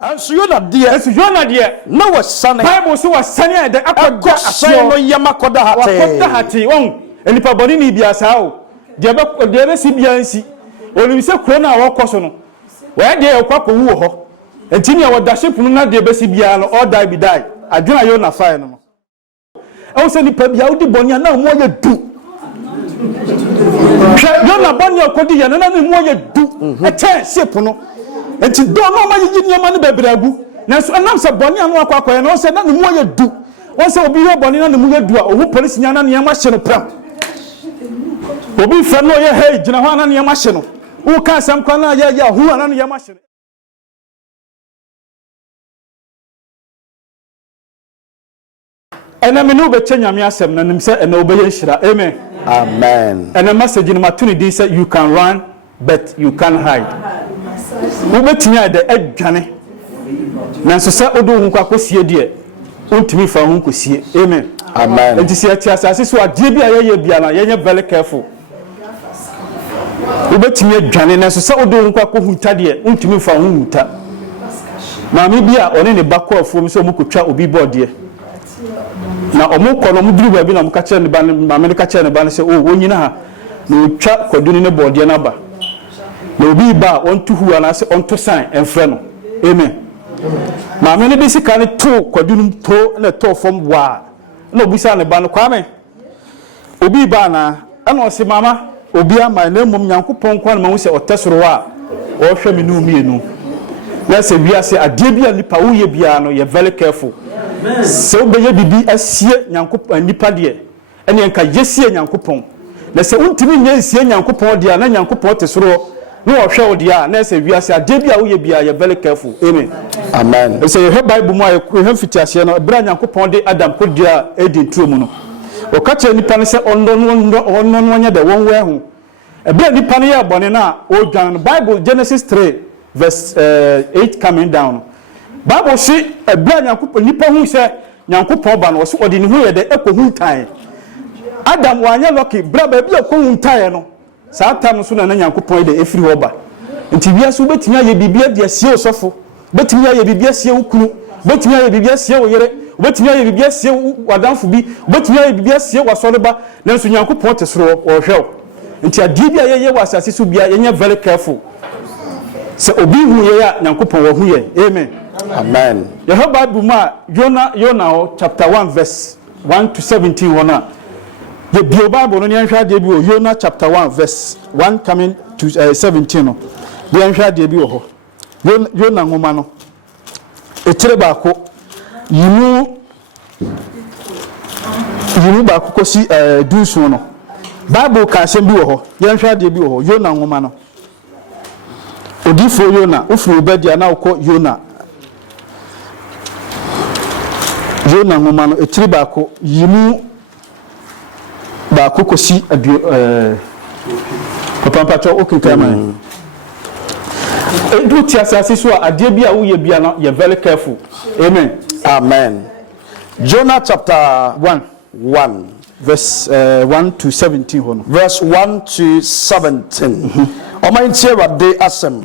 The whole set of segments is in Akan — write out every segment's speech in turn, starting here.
Anso Yona deɛ na wasane Bible so wasane de akoda asio no yema koda hate won enipa boni ni bia saa o de be si bia nsi onim se kuro na wokoso no we de ekwa wu ho enti ne wodahye punu na de be si bia no all die be die adwena Yona fae no e se nipa bia wodi boni na mo ye du Yona boni akodi ye na mo ye du e ten shape no enti do no ma yi nyama ne bebragu nanso anam se boni anu akwakoye na o se na ne mo ye du o se obi ye boni na ne mo ye du a owu police nya na ne yama hye no pram obi fa no ye hey gina ho na ne yama hye no wo ka sam kwa na ya hu na ne yama hye ena me no be chenyame asem na nim se ena obeye nhira amen ena message ni matuni di say you can run but you can't hide wo betinya de adwane nanso se odo hu kwa kosie de ontimi fa hu kosie amen enti se ati asase so ade bia ye bia na ye very careful wo betinya adwane nanso se odo hu kwa ko huta de ontimi fa hu huta na me bia one ne bakọ afom se omukotwa obi bode na omukọ no muduru ba bi na muka kire ne ba ma me ka kire ne ba se o wonyina ha na otwa kwaduni ne bode na ba na obi ba on tuhu ana se on to sign enfre no amen ma me ne bi sika ne to kwadunu to na to fom wa na obusa ne ba no kwame obi ba na ana o se mama obi ama na mum Nyankopɔn kwa na ma wo se otesoro wa o hwɛ me no mienu na se bia se ade bia nipa wo ye bia no ye very careful se obeye bibi asie Nyankopɔn nipa de ene enka yesie Nyankopɔn na se untimi nya asie Nyankopɔn de na Nyankopɔn tesoro no hwɛ wo de na se wiase ade bia wo ye bia ye very careful amen se ye Bible mu aye hwe fitiase no bra Nyankopɔn de Adam ko dia edi nturo mu no o ka che nipa ne se onno nya de won we hu bra nipa ne ye bone na o dwan no Bible Genesis 3 verse 8 coming down Bible see bra Nyankopɔn nipa hu se Nyankopɔn ba no so odi ne hu ye de ekohu tan Adam wanya lucky bra ba bia ko hu tan no saa tam so na Nyankopɔn de efiri ho ba nti wiase obetinya ye bibia de asie osofo obetinya ye bibia asie ukunu obetinya ye bibia asie oyere obetinya ye bibia asie wadanfo bi obetinya ye bibia asie wasore ba nanso Nyankopɔn tesoro o hwew nti ade bia ye wasase so bia ye very careful se obi hu ye ya Nyankopɔn wo hu ye amen ye Bible ma Yona chapter 1 verse 1 to 17 wona the Bible no nhwa de bi o Yona chapter 1 verse 1 coming to 17 no de nhwa de bi wo ho Yona ngoma no etire ba ko yimu ba ko kosi dunsun no Bible ka asem bi wo ho de nhwa de bi wo ho Yona ngoma no odifo Yona ofuru obadia na ukọ Yona ngoma no etiri ba ko yimu ba ko kosi papa pacho okinka man edu ti asase so ade bia wo ye bia no ye very careful amen Jonah chapter 1 verse 1 to 17 hono verse 1 to 17 omantie wade asem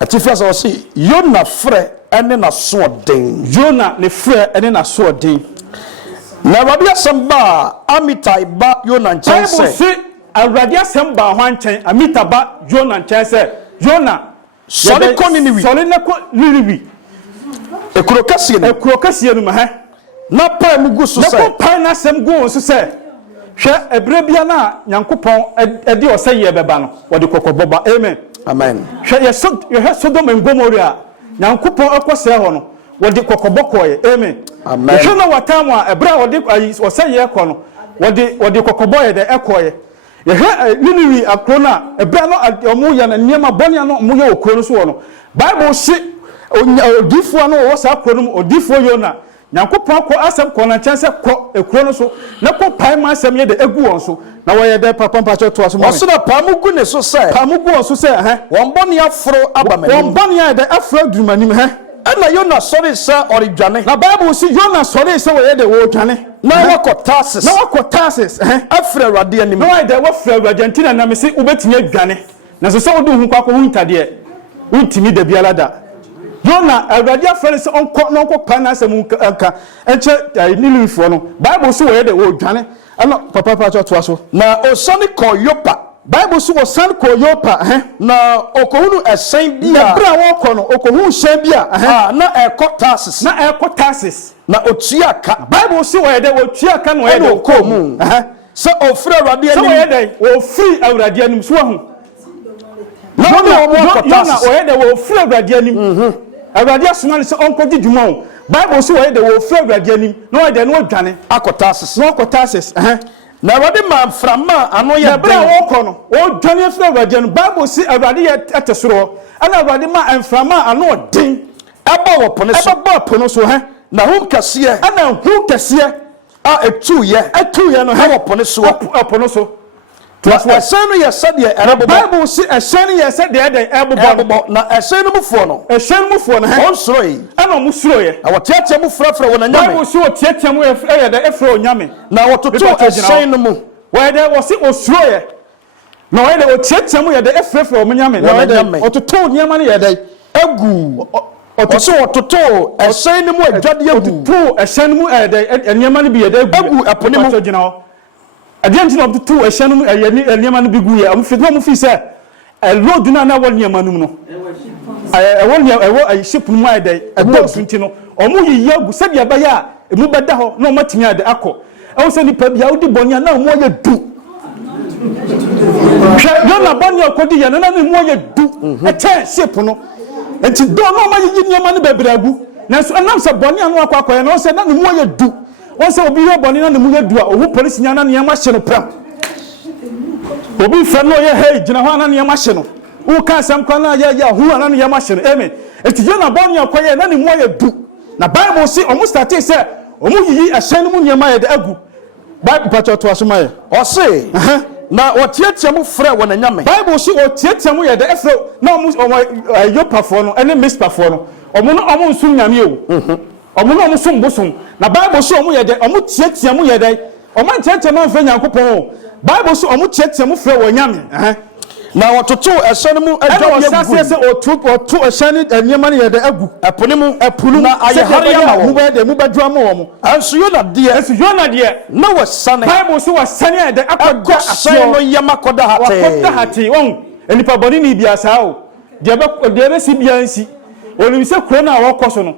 atifia so say Yona frɛ ene na so den Yona ne frɛ ene na so den na wade asem ba Amitai ba Yona nchen se Bible say awade asem ba ho nchen Amitai ba Yona nchen se Yona sole ko Niniwi ekuro kase no ma na pa mu gu so se na pa na asem gu so se hwe ebre bia na Nyankopɔn ede o se ye beba no wode kokobba amen hwe ye Sodom and Gomorrah Nyankopɔn akose ho no wode kokobkoye amen hwe na watam a ebra wode o se ye ko no wode kokoboye de ekoye ye Niniwi akrona ebra no omu ya na niema bɔne no mu ye okro no so no Bible shi odifo no wo sa akro no odifo Yona Nyankopɔn ko asem ko na nkyɛn sɛ kɔ ekuro no so na kɔ pai ma asem ye de egu won so na wo ye de papa mpacho to aso mo so na pamugu ne so sɛ pamugu won so sɛ won bɔne afro abamani won bɔne ya de afro durumanim ɛna Yona sɔre sɛ ɔredwane na Bible si Yona sɔre sɛ wo ye de wo dwane na wakɔ Tarsis afra Awurade anim na wo de wo fra Argentina na me se ubetimi adwane na so sɛ wo do hu kwakɔ hu ntade untimi da biala da Yona awurade afere se onko no onko pa na asem nka enche nilifo no Bible so we de wo dwane ana papa to aso na osani ko Yopa Bible so osan ko Yopa na okohunu esen bia na bra wo ko no okohunu hyen bia na ekotasis na otuaka Bible so we de otuaka no we de okomu se ofre awurade anim so we de ofri awurade anim so ho Yona we de ofri awurade anim awurade asoma se onko djuma o Bible so we de ofri awurade anim no we de no dwane akotasis na awurade ma mframa ano ye bra wo ko no o dwane afri awurade no Bible si awurade ye etesoro ana awurade ma mframa ano den eba wo pono so na hu kase ana hu kase a etu ye no wo pono so esen no ye sade erebo Bible si esen ye sade erebo na esen no mufo no on soro yi ana mu soro ye na wotiatia mu frafra wona nyame Bible si wotiatia mu ye da efra onyame na wototo esen no mu we de wo si osoro ye na we de wotiatia mu ye da efra onyame na we de wototo nyama ne ye da agu ototo esen no mu adwade agu to esen mu da nyama ne bi ye da agu epone mu gyina ho Adianti no to ehya no enema no bigu ye am fi se road na won nyama no no ship no ai dai do sunti no omo yiyi agu se bia ba ya emu beda ho na omo timi ade akọ e se nipa bia odi boni na omo ye du hwe na boni akodi ye na omo ye du e che ship no enti do na omo yiyi nyama no bebragu na so anam se boni anu akọ ye na se na omo ye du wọ́n sẹ́ obi yọ bọ̀ni náà ni mu yẹ dùn a òhun polisi yẹn náà ni yẹn ma ṣe no pram obi fẹ́ náà yẹ hẹ́ẹ̀ gyina hɔ náà ni yẹn ma ṣe no wọ́n ká asẹ́m kwan náà yẹ ahun náà ni yẹn ma ṣe no amen ètò yẹn na bọ́ọ̀ni akọ yẹ náà ni mu yẹ dùn na Bible si ọmọ stati sẹ ọmọ yiyi ẹ̀hyẹ́n ni mu ni yẹn ma yẹ dẹ egu Bible pàtó tó aso ma yẹ ọ̀sẹ̀ na wọ́tiatia mu frɛ wɔ n'anyame Bible si wọ́tiatia mu yẹ dẹ efra na ọmọ Yopafoɔ no ɛne Mispafoɔ no ọmọ nsum nyame o omo no omo som bosom na Bible so omo ye de omo tietia mu ye de omo tietia man fa Nyankopɔn Bible so omo tietia mu frɛ wɔ nyame na wototo ɛhyɛn mu adwa ye gu se otu ɛhyɛn anyema ne ye de agu ɛpone mu ɛpulu na ayehare ya mu ba de mu badwa ma wɔ mo anso Yona de na wasane Bible so wasane ye de akɔda asɛn no yema kɔda hate wɔn enipa bɔne ni bia saa o de be si bia nsi onim se kuro na wɔkɔ so no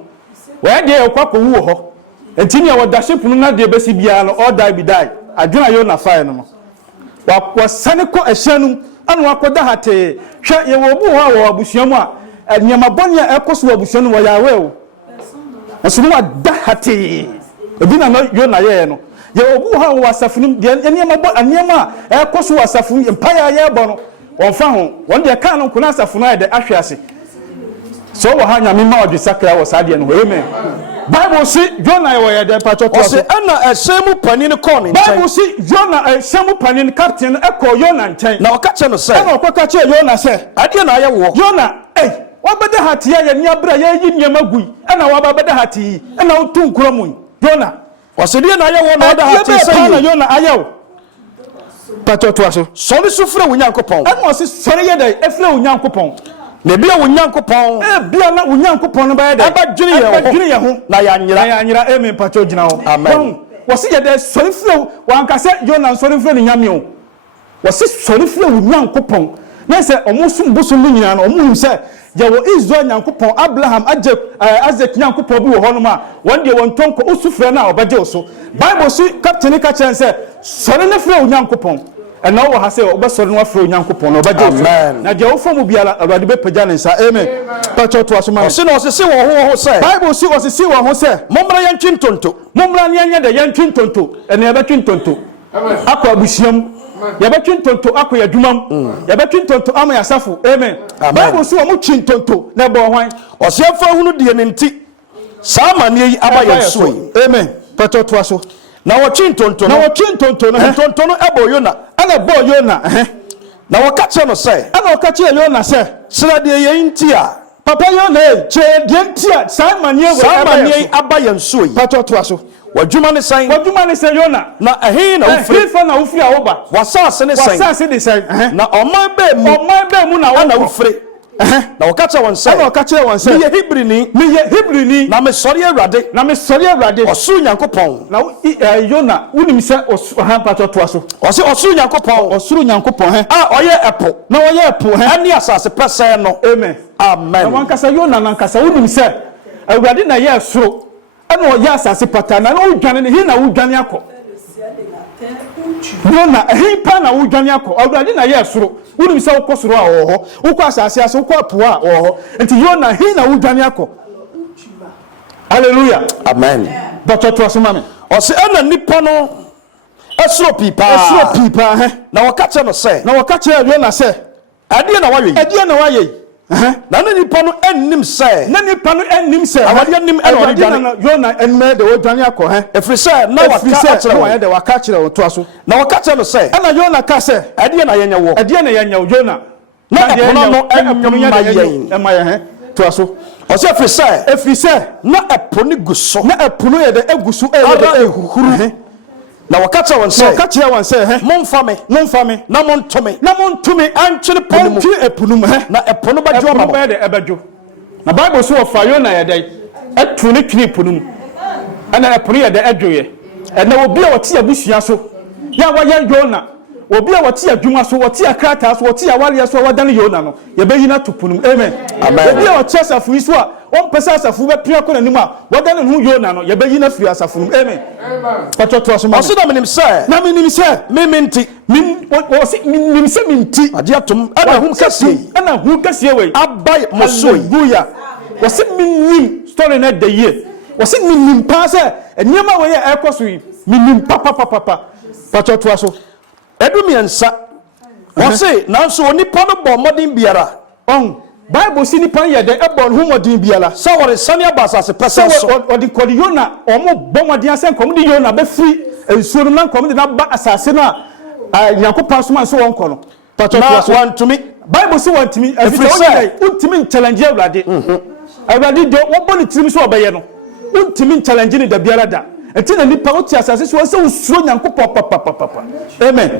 we de ekwa ko wu ho enti ne woda ship no na de besi bia no all die be die adwuna Yona fire no wa sane ko ehyanum anu akoda hate hwe ye wo bu ho wa abusuamu a nyama bɔne a ekoso abusuamu wa yawe o nso no da hate ebi na Yona ye no ye wo bu ho wa safunum de nyama bɔ nyama a ekoso wa safun empire ye bɔ no wonfa ho won de kan no kuna safunu a de ahwe ase so wo ha nyame ma odi sakra wo sade no amen Bible si Yona wo ye de pacho to so ana esemu panin ko ne nchen Bible si Yona esemu panin captain e ko Yona nchen na oka che no se na okoka che Yona se ade na aye wo Yona wa beda hati ya ni abra ya yi nyama gui na wa beda hati na otu nkuro mu Yona wasede na aye wo na oda hati se na Yona aye wo pacho to aso so ni sufre wo Nyankopɔn na o se sore ye de efre wo Nyankopɔn na bia wo Nyankopɔn bia na wo Nyankopɔn no ba ye de abadwene ye ho na ya nyira amen pacho gina ho amen wo se ye de sore fre wan ka se Yona sore fre ni nyame o wo se sore fre wo Nyankopɔn na se omosum bosom ni nyina no omum se ye wo Israel Nyankopɔn Abraham Isaac Nyankopɔn bi wo ho no ma won de won tonko osufre na obaje so Bible si captain ka chen se sore ne fre wo Nyankopɔn ena wo ha se obesore no afre wo Nyankopɔn no obaje so na de wo fomu biala awade be pagya ne nsa amen pacho to aso ma o se no se wo ho se Bible si o se wo ho se mommra yentwi ntonto mommra ne anya de yentwi ntonto ena ye betwi ntonto akwa abusiam ye betwi ntonto akwa yadwumam ye betwi ntonto ama yasafo amen Bible si wo mu twi ntonto na bo hwan o se fa hunu de ne nti saa mane yi aba yeso amen pacho to aso na wotwi ntonto no ntonto no ebo Yona ana bo Yona na waka che no se ana waka che Yona se sira de ye nti a papa Yona che de nti a saa mane aba yenso yi pacho to aso wadwuma ne san Yona na ehin na ufre na ufre a woba wasase ne san wasase de san na oman be mu na ana ufre na wakacha wɔn sɛ ɛna ɔkakyerɛ wɔn sɛ meyɛ Hebrini na mesɔre Awurade ɔsoro Nyankopɔn na Yona wonim sɛ ɔha patɔ toa so ɔse ɔsoro Nyankopɔn a ɔyɛ ɛpo na ɔyɛ ɛpo ɛne asase pɛsɛɛ no amen amen na wankasa Yona nankasa wonim sɛ Awurade na yɛ soro ɛna ɔyɛ asase pata na wodwane ne hi na wodwane akɔ Yona ɛhi pa na wodwane akɔ Awurade na yɛ soro wonim sɛ wokɔ soro a wɔ hɔ wokɔ asase ase wokɔ apo a wɔ hɔ nti Yona hi na wodwane akɔ hallelujah amen bɔtɔ toa so ma me ɔse ɛna nipa no ɛsoro pii paa na wɔka kyerɛ no sɛ na wɔka kyerɛ Yona sɛ ɛdeɛ na wayɛ na ne nipa no anim sɛ Awurade anim ɛna ɔde dwane Yona ɛnmɛ de wodwane akɔ ɛfiri sɛ na waka kyerɛ wo toa so na wɔka kyerɛ no sɛ ɛna Yona ka sɛ ɛdeɛ na yɛnyɛ wɔ Yona na ɛpono no ɛma yɛn toa so ɔsɛ ɛfiri sɛ na ɛpo ne gu so na ɛpo no yɛ de egu so ɛhuhuru na wɔka kyerɛ wɔn sɛ momfa me na monto me antwene ɛpo no mu na ɛpo no bɛdwo ama bɛyɛ de ɛbɛdwo na Bible so wɔfa Yona yɛ dɛ ɛto ne twene ɛpo no mu ɛna ɛpo no yɛ de ɛdwoyɛ ɛna obi a wɔte abusua so yɛ a wɔyɛ Yona obi a wɔte adwuma so wɔte akrataa so wɔte awareɛ so wɔdane Yona no yɛbɛyi na to po no mu amen obi a wɔte asafo yi so a wɔmpɛ sɛ asafo bɛpia kɔ n'anim a wɔdane ho Yona no yɛbɛyi na firi asafo no mu amen patɔ toa so ma ɔso na menim sɛ mementi ade atom ɛna hu kɛseɛ wei aba mo so hallelujah wɔse menim story na da yie wɔse menim paa sɛ nneɛma wei a ɛkɔ so yi menim papapapapa patɔ toa so ɛdu mmiɛnsa wɔse nanso onipa no bɔ mmɔden biara Bible si nipa yɛ dɛ ɛbɔ ho mmɔden biara sɛ wɔresane aba asase pɛsɛ so ɔde kɔde Yona ɔmo bɔ mmɔden asɛ nkɔm de Yona bɛfiri nsuo no na nkɔm de naba asase no a Nyankopɔn soma nso wɔn kɔ no na wantumi Bible si wantumi ɛfiri sɛ wontumi nchallenge Awurade Awurade de wɔbɔ ne tirim so ɔbɛyɛ no wontumi nchallenge ne da biara da enti na nipa wote asase so wɔsɛ usuro Nyankopɔn papapapa amen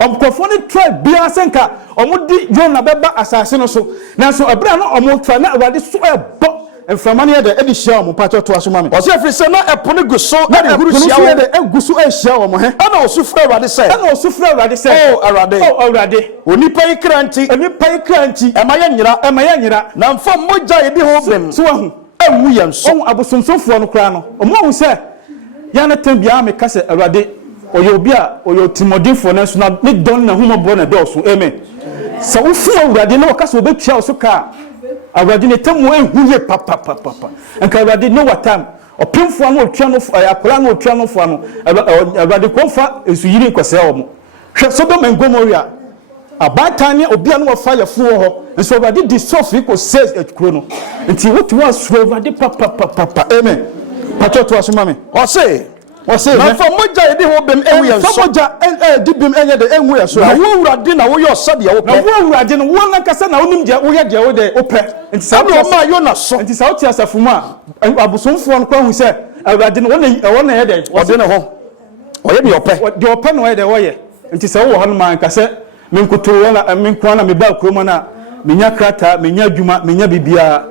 ɔmkɔfoɔ ne try biara sɛ nka ɔmo di Yona bɛba asase no so nanso ɛbra no ɔmo try na Awurade so ɛbɔ mframa no yɛ dɛ ɛde hyia ɔmo patɔ toa so ma me ɔsɛ ɛfiri sɛ na ɛpo no gu so ɛde huru hyia wɔn ɛde egu so ɛhyia wɔn ɛna ɔso fira Awurade sɛ Awurade onipa yi kra nti ɛma yɛ nyira na mfa mogya yɛdi ho bɛm so wahu ɛwu yɛn so ɔmo abosomsomfoɔ no koraa no ɔmo ahu sɛ yɛn na tem biara me ka sɛ Awurade ɔyɛ obi a ɔyɛ otimɔdenfoɔ no nso na ne dɔn na homɔborɔ na dɔɔso amen sɛ wofu Awurade na wɔka sɛ wɔbɛtua wo so ka Awurade ne tam wo ehu ye papapapa nka Awurade no watam ɔpemfoɔ no otua no akora no otua no foa no Awurade kɔmfa nsuyiri nkɔsɛ ɔmo hwɛ Sodom and Gomorrah abatan ne obi a no wɔfa yɛfo hɔ nso Awurade di sɔfo kɔ sɛ ekuro no nti wotu wa suro Awurade papapapa amen patɔ to aso ma me ɔse na fa mogya yɛdi ho bɛm ɛwu yɛn so fa mogya di bɛm ɛnyɛ de ɛnwu yɛ so na wo Awurade na woyɛ ɔsɛdeɛ wopɛ na wo Awurade no wo nankasa na wonim deɛ woyɛ deɛ wo de wopɛ nti sɛ ɔma Yona so nti sɛ wote asafo mu a abosomfoɔ no kɔ hu sɛ Awurade no wɔn yɛ dɛ ɔde ne ho ɔyɛ deɛ ɔpɛ no ɔyɛ dɛ wɔyɛ nti sɛ wo wɔ hɔ no ma nkasɛ menkoto wala menkwa na meba kurom na menya krata menya adwuma menya bibia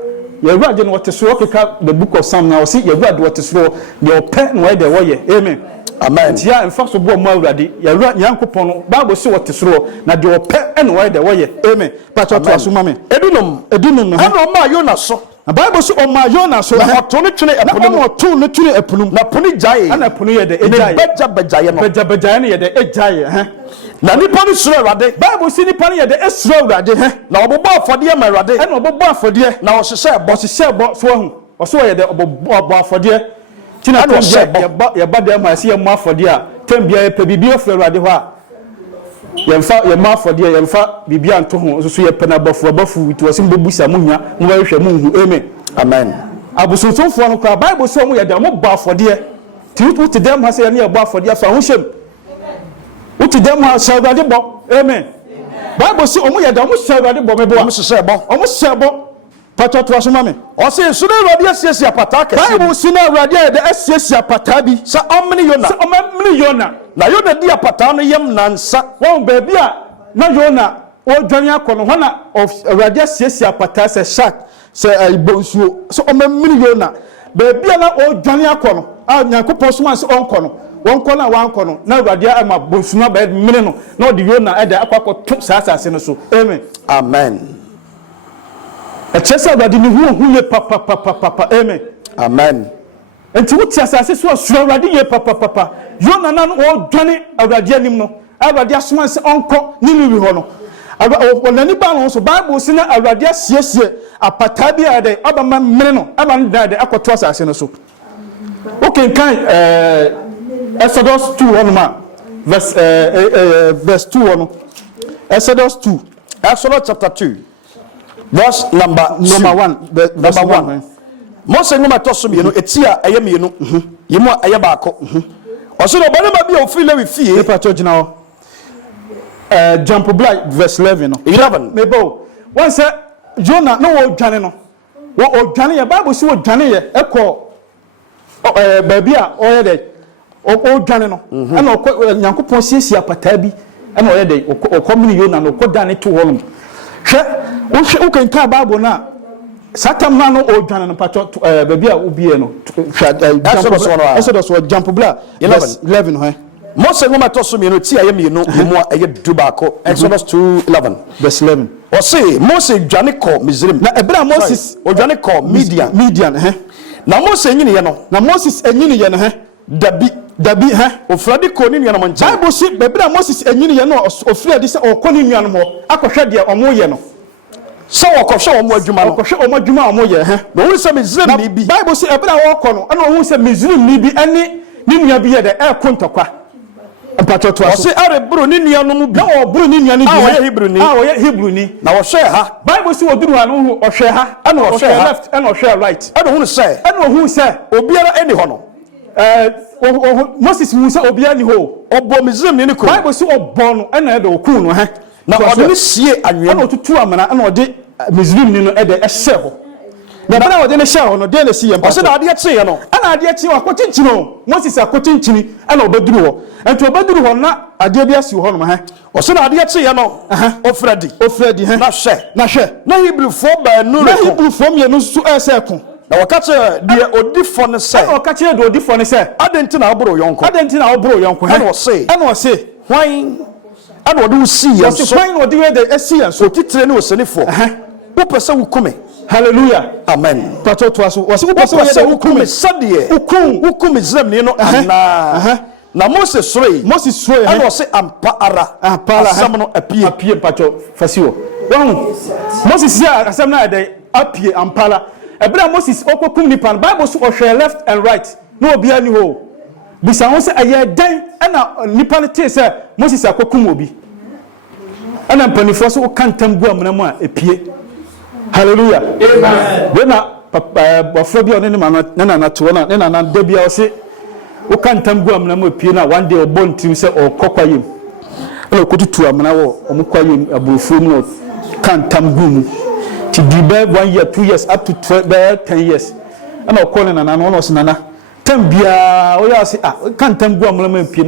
Awurade no wɔte soro keka the book of Psalm na wɔsi Awurade wɔte soro deɛ ɔpɛ no wɔyɛ dɛ wɔyɛ amen tia mfa so bo mo Awurade Nyankopɔn no Bible si wɔte soro na deɛ ɔpɛ ɛna wɔyɛ dɛ wɔyɛ amen patɔ to aso ma me edunum no ɛna ɔma Yona so na Bible so ɔma Yona so na ɔto ne twene ɛpono na ɔto ne twene ɛpono na poni gyae ana ɛpono yɛ dɛ egyae bɛgya no bɛgya no yɛ dɛ egyae na nipa no suro Awurade Bible si nipa no yɛ dɛ esuro Awurade na ɔbɔbɔ afɔdeɛ ma Awurade ɛna ɔbɔbɔ afɔdeɛ na ɔhyehyɛ bɔ so ahu ɔso yɛ dɛ ɔbɔ afɔdeɛ tina to yɛba dɛ ma ɛsi yɛ mo afɔdeɛ a tem bia yɛpɛ bibi ofre Awurade hɔ a yɛmfa yɛma afɔdeɛ yɛmfa bibi anto ho nso so yɛpɛ na bafu to wɔsim bɛbusa mo hua mo bɛhwɛ mo hu amen abosonsomfoɔ no kora Bible sɛ mo yɛ dɛ mo bɔ afɔdeɛ ti wote dɛm ha sɛ yɛ ne yɛbɔ afɔdeɛ fa ho hyɛm wote dɛm ha hyɛ Awurade bɔ amen Bible sɛ ɔmo yɛ dɛ ɔmo hyɛ Awurade bɔ mebo ɔmo hyɛ bɔ patɔ to aso ma me ɔse nso na Awurade asiesie apata kɛse Bible si na Awurade yɛ dɛ asiesie apata bi sɛ ɔmene Yona na Yona di apata no yam nansa wɔn baabi a na Yona o dwane akono hona of awurade asiesie apata se shark se ibonsuo so o mamini Yona be bia na o dwane akono a Nyankopon so man se onkono wonkono a wankono na awurade ama bonsuo ba mini no na o de Yona eda akwakoto saasase no so amen amen a chesa awurade ni hu ye papa amen amen enti wuti asase so asura awurade ye papa Yona na o dwane awurade anim no awurade asoma se onko ni niwi ho no nani ba no so Bible sina awurade asiesie apata bi ade abama mmere no aban dade akoto asase no so okay kan Exodus 2 on ma verse 2 on Exodus 2 Exodus chapter 2 verse number 1 number 1 Mose ngoma toso mienu etia eye mienu yemu eye baako oso no bane ba bi o fi lewi fie paper to gina ho jump black verse 11 no 11 mebo one say Jonah no wo dwane no wo dwane ya Bible si wo dwane ye ekọ baabi a oye dey o dwane no na Nyankopon siesie apata bi na oye dey o komini Yona no ko dane to ho no hwe wo kan ka Bible na Satan na no o dwane no pato baabi a obie no Exodus jump black 11 ho Mose ngoma toso mienu ti aye mienu yemu aye du baako Exodus 2:11 verse 11 o say Mose dwane ko Misraim na ebra Moses o dwane ko Midian na Mose nyine ye no na Moses enyine ye no dabi ofrade ko ni nuanom nche Bible si ebra Moses enyine ye no ofrade se okoni nuanom ho akohwe de omo ye no so okohwe omo adwuma no okohwe omo adwuma omo ye no hu se Misraim ni bi Bible si ebra wo ko no ana hu se Misraim ni bi ene ni nua bi ye de kontokwa mpacho to aso o se are bro ni nuanom bi na o bro ni nua ni bi wo ye Hebrew ni na wo hwe ha Bible si oduru ha no hu o hwe ha ana o hwe left ana o hwe right ana hu se obiara eni ho no Moses hu se obiara ni ho obo Misraim ni ko Bible si obo no ana e de okun no na ode ni sie anwem ana otutu amana ana ode Misraim ni no e de ehye ho na bana ode ne hye ho no de na si ye o se na ade tie ye no ana ade tie wa kotinchino Moses akotinchini ana obeduru ho enti obeduru ho na ade bi asi ho no o se na ade tie ye no ofradi na hwe na Hebrew fo ba nu na Hebrew fo me no su ese ko na wakache de odifo ne se ana wakache de odifo ne se adenti na oboro yonko ana o se hwan ana odu si ye so hwan odi we de esi ye so otitire ne osenifo wo pese wo kume hallelujah amen pato to aso wo se wo pese wo kume sadie wo kume Israel ni no ana na Moses srei ana o se ampa ara asam no apie pato fasiwo won Moses ya asam na dey apie ampala ebra Moses okokum nipa Bible so o hwe left and right no obi ani ho bisa ho se aye dan ana nipa ne te se Moses akokum obi ana mpanifo so kantam gu amna mu a epie hallelujah amen bena bafo bi oni ma na na to na na da bia o se o kantam gu amna mu epie na one day obontim se o kokwayem ana kotutu amna wo omukwayem abufu mu kantam gu mu ti dibe 1 year 2 years up to 10 years ana okole na no no sinana tambia o ya se kantam gu amna mu epie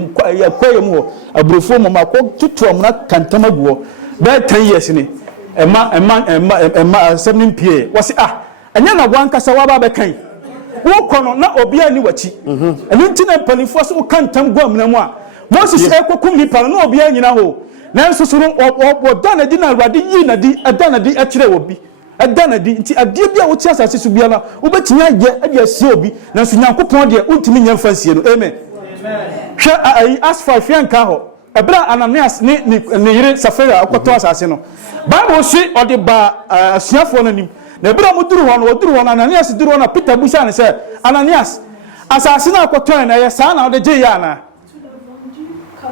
kwayem wo abufu mu ma ko tutu amna kantam aguo be 10 years ni emma 7 pie wasi anya na wankasa wa ba be kan wo kono na obi ani wachi enu ntina panifo so kantam gu amna mu a Moses ekokum ni pa na obi anyina ho na nso so wo dana di na awade yi na di adana di akire obi adana di nti ade bia wo ti asase so bia na wo betimi ade asie obi na nso Nyankopon de untimi nyamfansie no amen hwe asfa fianka ho ebra Ananias ni yire Safira akoto asase no Bible si ode ba asuafo no nim na ebra muduru ho no oduru ho na Ananias duru ho na Peter busa ne se Ananias asase na akoto na ye sa na ode je ya na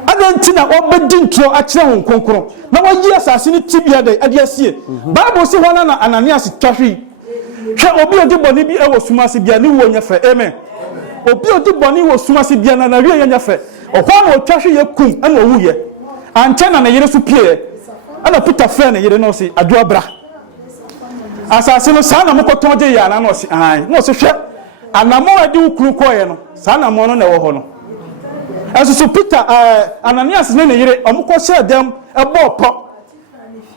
adanti na obedi ntro akire ho nkonkron na wayi asase ni tibia de ade asie Bible si ho na Ananias twahwe hwe obi odi boni bi ewo sumase bia ni wo nyafe amen obi odi boni wo sumase bia na wie ya nyafe okwa na otwahwe ye kum ana owuye anche na yire so pie ana Peter friend yire no si aduabra asase no sa na mokoton je ya na no si no so hwe anamo adi ukuru koye no sa na mo no na wo ho no eso so Peter Ananias ne yire omko share dem ebo po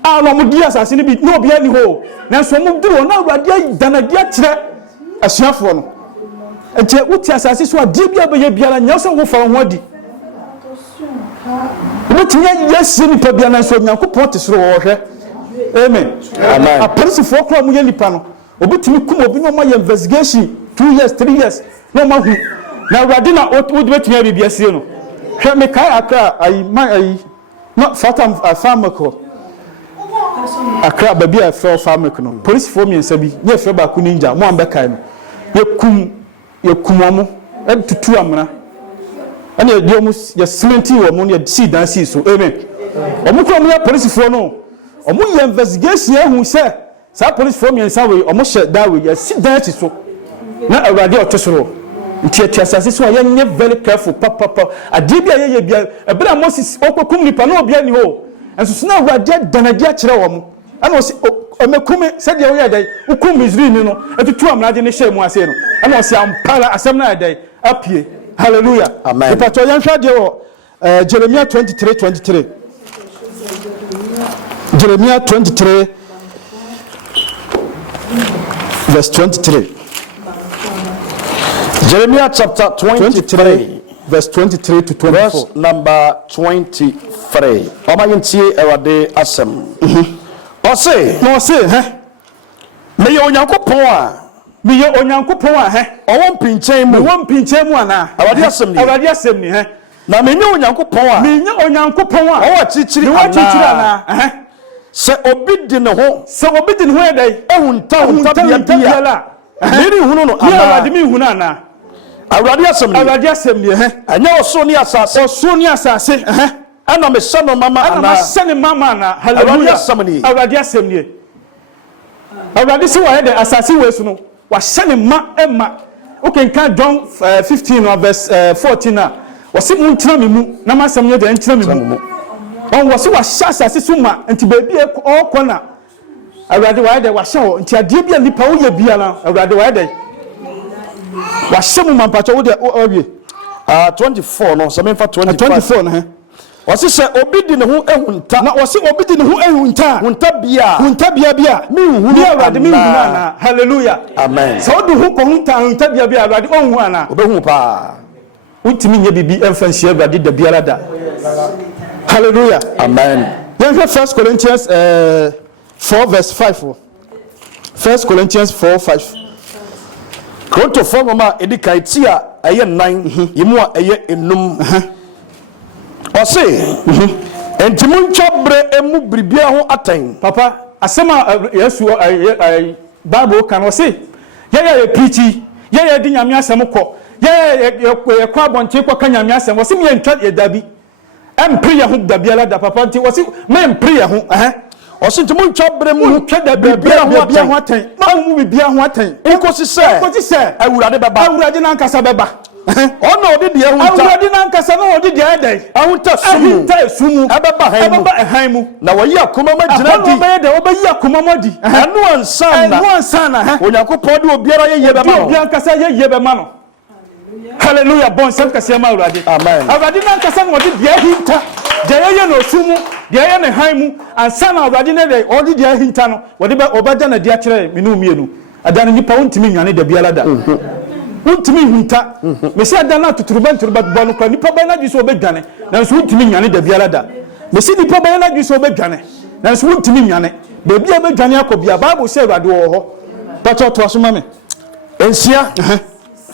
a no mo di asase ne bi no bia ni ho nanso mo duro na awurade danadia kire asuafo no enti wuti asase so ade bia be ye biara nya so wo fa ho adi wutinya yesi ni pa bia nanso Nyankopɔn te soro wo hwɛ amen amen a polisifoɔ kora mo yɛ nipa no obetumi kum obi no ma yɛ investigation 2 years 3 years no ma hu na awurade na wotumi abibia sie no hwɛ me kai akra ayi no fatam afamako akra babia fɛ famako no polisifoɔ miɛnsa bi ne fɛ ba ku ninja mo ambe kai no yɛkum mo tutu amna ana yɛdi omu yɛ cementi wo mo ne yɛ si dan si so amen omu kora mo yɛ polisifoɔ no omu yɛ investigation ehu sɛ sa polisifoɔ miɛnsa we omu hyɛ dawe yɛ si dan ti so na awurade ɔtosoro nti atiasase so yɛ nye very careful papa ade bia yɛ bia ebra Moses okokum nipa na obia ni ho enso so na awurade danadia kyerɛ wo mo ana osi omekum sɛ de wo yɛ dai ukum Israel no etutu amrade ne hyɛ mu ase no ana osi ampara asɛm na yɛ dai apie hallelujah amen ipato yɛn hwɛ de wo Jeremiah 23:23 Jeremiah 23 verse 23 Jeremiah chapter 23 verse 23 to 24 verse number 23 Omayintie Ewade asem Ose no say me ye Onyankopɔn a ɔwɔ mpinkyɛn mu ana Awurade asem ni na me nye Onyankopɔn a ɔwɔ akyirikyiri ana sɛ obi di ne ho ɛdai ehunta bia meri hunu no ana Awurade asem ni anya oso ni asase ana me hyɛ no mama ana hallelujah Awurade asem ni Awurade se wa de asase we so no wa hyɛ ne ma okay kan John 15 verse 14 na wɔse mu ntena me mu na masɛm yɛ de ntena me mu on wɔse wa hyɛ asase so ma nti baabi ɔkɔ na Awurade wa de wa hyɛ hɔ nti adeɛ bi a nipa wo yɛ bia na Awurade wa de wa hyɛ mu mampacho wo de awie 24 no sɛ memfa 24 na wɔse sɛ obi di ne ho ehunta na wɔse obi di ne ho ehunta bia me hunu Awurade me hunu ana hallelujah amen sɛ odu ho kɔ hunta bia Awurade ɔhu ana obehu pa untimi nye bibi emfa nhyia Awurade da biara da hallelujah amen then 1 Corinthians 4 verse 5 1 Corinthians 4:5 Korinto fongoma edika etia eye nan yimu a eye enum ɔse entimu ntwabre emu bribia ho aten papa asema Yesu Bible kan ɔse ye preachi ye di nyame asɛm kɔ ye kɔ abɔnte kɔ ka nyame asɛm ɔse me ntwa ye dabi empre ye ho dabiala da papa nti ɔse me empre ye ho ɔse entimu ntwabre mu twa da bribia ho aten ma mu bribia ho aten nkosi sɛ Awurade bɛba Awurade na nkasa bɛba ɔna ɔde deɛ hunta Awurade na nkasa na ɔde deɛ ɛdɛn ahunta sumu ɛbɛba han mu na wɔyi akoma ma gyina di ɔbɛyɛ dɛ ɔbɛyi akoma ma di ɛno ansa na Onyankopɔn de obiara yɛyɛ bɛma no obiara nkasa yɛyɛ bɛma no hallelujah bon sɛm kɛseɛ ma Awurade amen Awurade na nkasa na ɔde deɛ hinta deɛ yɛyɛ no sumu deɛ yɛyɛ ne han mu ansa na Awurade ne deɛ ɔde deɛ hinta no ɔbɛda na deɛ kyerɛ menu mienu ada no nipa wontimi nwane da biara da wontimi hunta mesi ada na tuturuba bɔ no kwa nipa bɛn na dwi so obɛdwane nanso wontimi nwane da biara da mesi nipa bɛn na dwi so obɛdwane nanso wontimi nwane baabi a obɛdwane akɔ bia Bible sɛ Awurade wɔ hɔ patɔ to asoma me ensia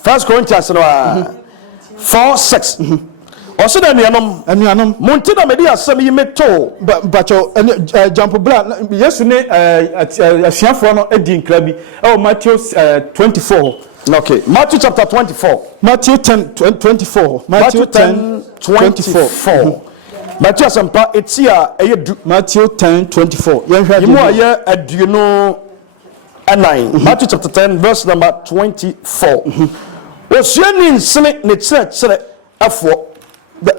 1 Corinthians 4:6 ɔse na anuanom monte na mede asɛm yi meto patɔ jump bra Yesu ne asuafoɔ no adi nkra bi Matthew 24 okay Matthew chapter 24 Matthew 10:24 Matthew 10:24 Matthew asampa etia du Matthew 10:24 yimu aye aduonu anan Matthew chapter 10 verse number 24 osuani nsene ne kyerɛkyerɛ afo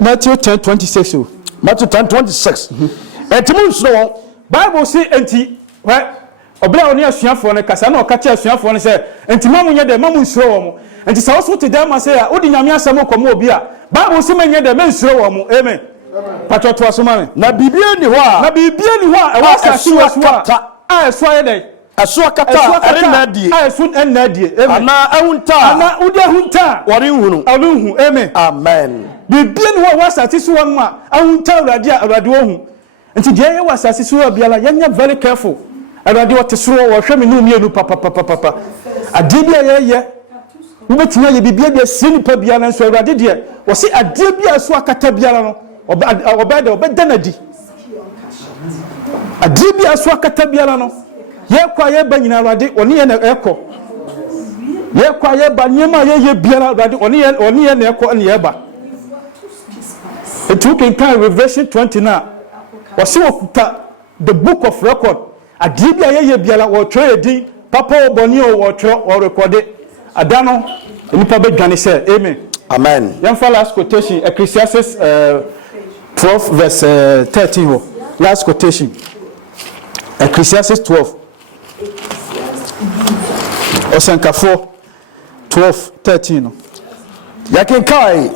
Matthew 10:26 Matthew 10:26 entimu nsoro wɔn Bible say enti hwɛ obla oni asuafoɔ no kasa na ɔka kyerɛ asuafoɔ no sɛ enti mamu nyɛ dɛ mamu nsoro wɔn enti sɛ woso te dɛ ma sɛ a wodi nyame asɛm kɔ mo obi a Bible say manyɛ dɛ me nsoro wɔn amen patro to asoma me na bibia ni ho na bibia ni ho e wa asase wo so a eso aye dai eso akata are na die a eso na die ana ahunta ana udi ahunta wore nhunu alunhu amen amen bibia ni ho wa asase so won a ahunta awrade wo hu nti de ye wa asase so biala yanya very careful awrade wo tesoro wo hwe me no mienu papa ade bia ye wobɛtumi ayɛ bibia bia sie nipa bia na nso awurade deɛ wɔse adeɛ bia so akata biara no ɔbɛda nadi adeɛ bia so akata biara no yɛkɔ a yɛba nyina awurade ɔne yɛ na ɛkɔ yɛkɔ a yɛba nneɛma a yɛyɛ biara awurade ɔne yɛ na ɛkɔ ne yɛba ɛnti wokenkan Revelation 20 na wɔse wɔkuta the book of record adeɛ bia yɛyɛ biara wɔtwerɛ yɛ din papa wɔbɔne o wɔtwerɛ wɔrekɔde adano nipa bedwane say amen yamfa last quotation Ecclesiastes 12 verse 13 ho last quotation Ecclesiastes 12 osankafo 12:13 no yakin kai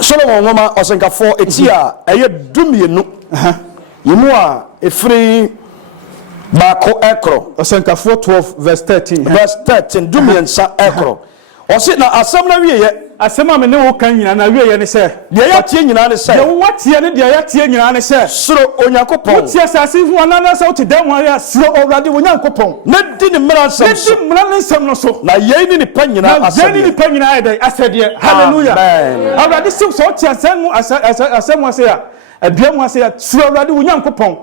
Solomon ngoma osankafo etia eye dumienu yimu a efiri Bako ekro osankafo 12 verse 13 verse 13 dumiensa ekro osi na asem na wiye asem a me ne wo kan nyina na wiye ne se de ya tie nyina ne se de wo tie ne de ya tie nyina ne se soro onyakopon wo tie sase hu anana se wo te dan wa ya soro owrade wonyankopon na di ne mra nsem so di mra nsem no so na yei ni nipa nyina asem na yei ni nipa nyina ayde asede hallelujah amen owrade se so tie asem asem ase ya aduam ase ya soro owrade wonyankopon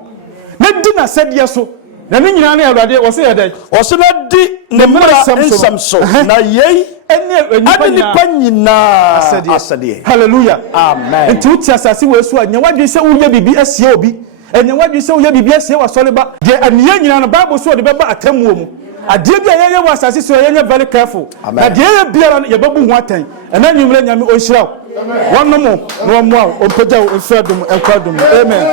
na di na sede so na ni nyina na awrade wo se yedai wo se na di ne mra nsem so na yei nipa nyina asede hallelujah amen nti uti asase we so anya wadwe se uye bibi asie obi anya wadwe se uye bibi asie wasoleba de aniye nyina no bible so de beba atamuo mu ade bia yeye wa asase so yeye very careful na de yeye bia ye babu hu atan ena nyumre nyame onhyira wonno mo no mo a ompagya o mfradum enkwadum amen